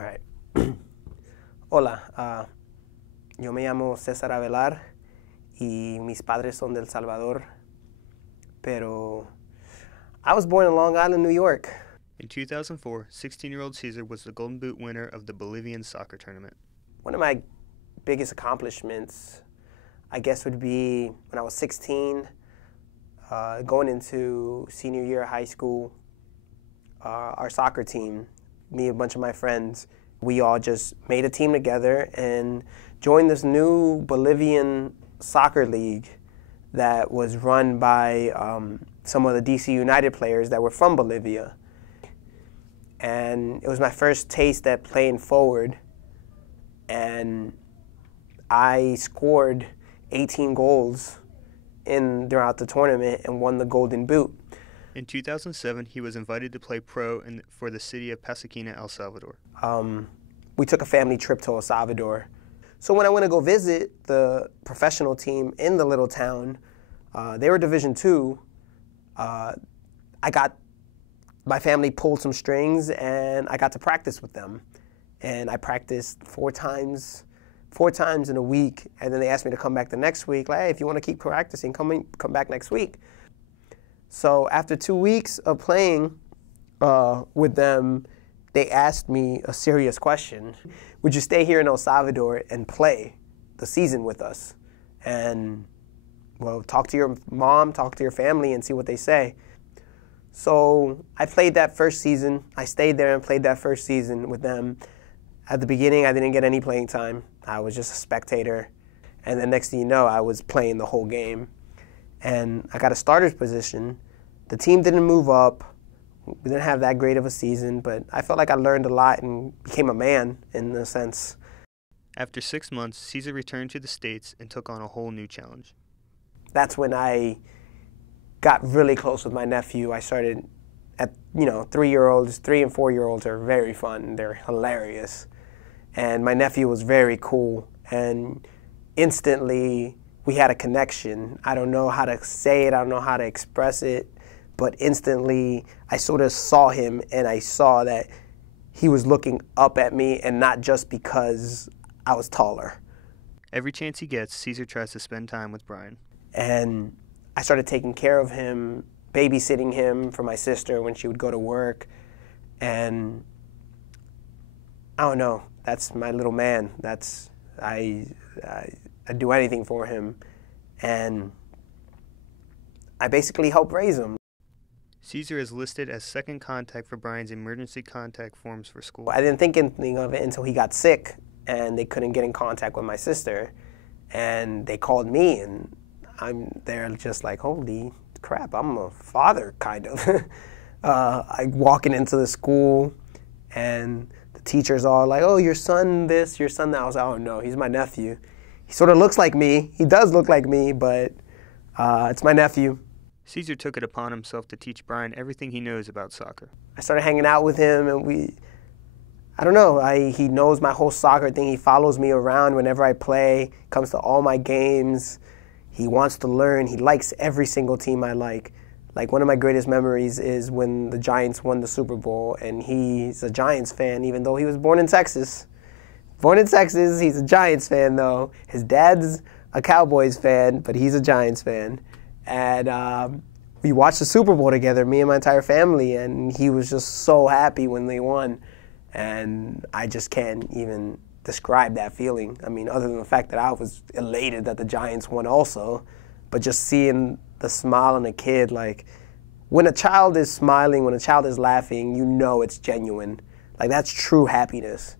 All right. Hola, yo me llamo César Avelar y mis padres son del Salvador, pero I was born in Long Island, New York. In 2004, 16-year-old Cesar was the Golden Boot winner of the Bolivian soccer tournament. One of my biggest accomplishments, I guess, would be when I was 16, going into senior year of high school. Our soccer team, me and a bunch of my friends, we all just made a team together and joined this new Bolivian soccer league that was run by some of the DC United players that were from Bolivia. And it was my first taste at playing forward, and I scored 18 goals throughout the tournament and won the Golden Boot. In 2007, he was invited to play pro for the city of Pasaquina, El Salvador. We took a family trip to El Salvador. So when I went to go visit the professional team in the little town, they were Division II. My family pulled some strings, and I got to practice with them. And I practiced four times in a week. And then they asked me to come back the next week. Like, hey, if you want to keep practicing, come back next week. So after 2 weeks of playing with them, they asked me a serious question. Would you stay here in El Salvador and play the season with us? And, well, talk to your mom, talk to your family, and see what they say. So I played that first season. I stayed there and played that first season with them. At the beginning, I didn't get any playing time. I was just a spectator. And the next thing you know, I was playing the whole game. And I got a starter's position. The team didn't move up. We didn't have that great of a season, but I felt like I learned a lot and became a man in a sense. After 6 months, Cesar returned to the States and took on a whole new challenge. That's when I got really close with my nephew. I started at, 3-year-olds, 3 and 4-year-olds are very fun. They're hilarious. And my nephew was very cool. And instantly, we had a connection. I don't know how to say it. I don't know how to express it. But instantly, I sort of saw him, and I saw that he was looking up at me, and not just because I was taller. Every chance he gets, Cesar tries to spend time with Brian. And I started taking care of him, babysitting him for my sister when she would go to work. And I don't know, that's my little man. I'd do anything for him. And I basically helped raise him. Cesar is listed as second contact for Brian's emergency contact forms for school. I didn't think anything of it until he got sick and they couldn't get in contact with my sister. And they called me, and I'm there just like, holy crap, I'm a father, kind of. I walking into the school, and the teachers are like, oh, your son this, your son that. I was like, oh no, he's my nephew. He sort of looks like me. He does look like me, but it's my nephew. Cesar took it upon himself to teach Brian everything he knows about soccer. I started hanging out with him, and he knows my whole soccer thing. He follows me around whenever I play, comes to all my games. He wants to learn. He likes every single team I like. Like, one of my greatest memories is when the Giants won the Super Bowl, and he's a Giants fan, even though he was born in Texas. Born in Texas, he's a Giants fan, though. His dad's a Cowboys fan, but he's a Giants fan. And we watched the Super Bowl together, me and my entire family, and he was just so happy when they won. And I just can't even describe that feeling. I mean, other than the fact that I was elated that the Giants won also, but just seeing the smile on a kid, like, when a child is smiling, when a child is laughing, you know it's genuine. Like, that's true happiness.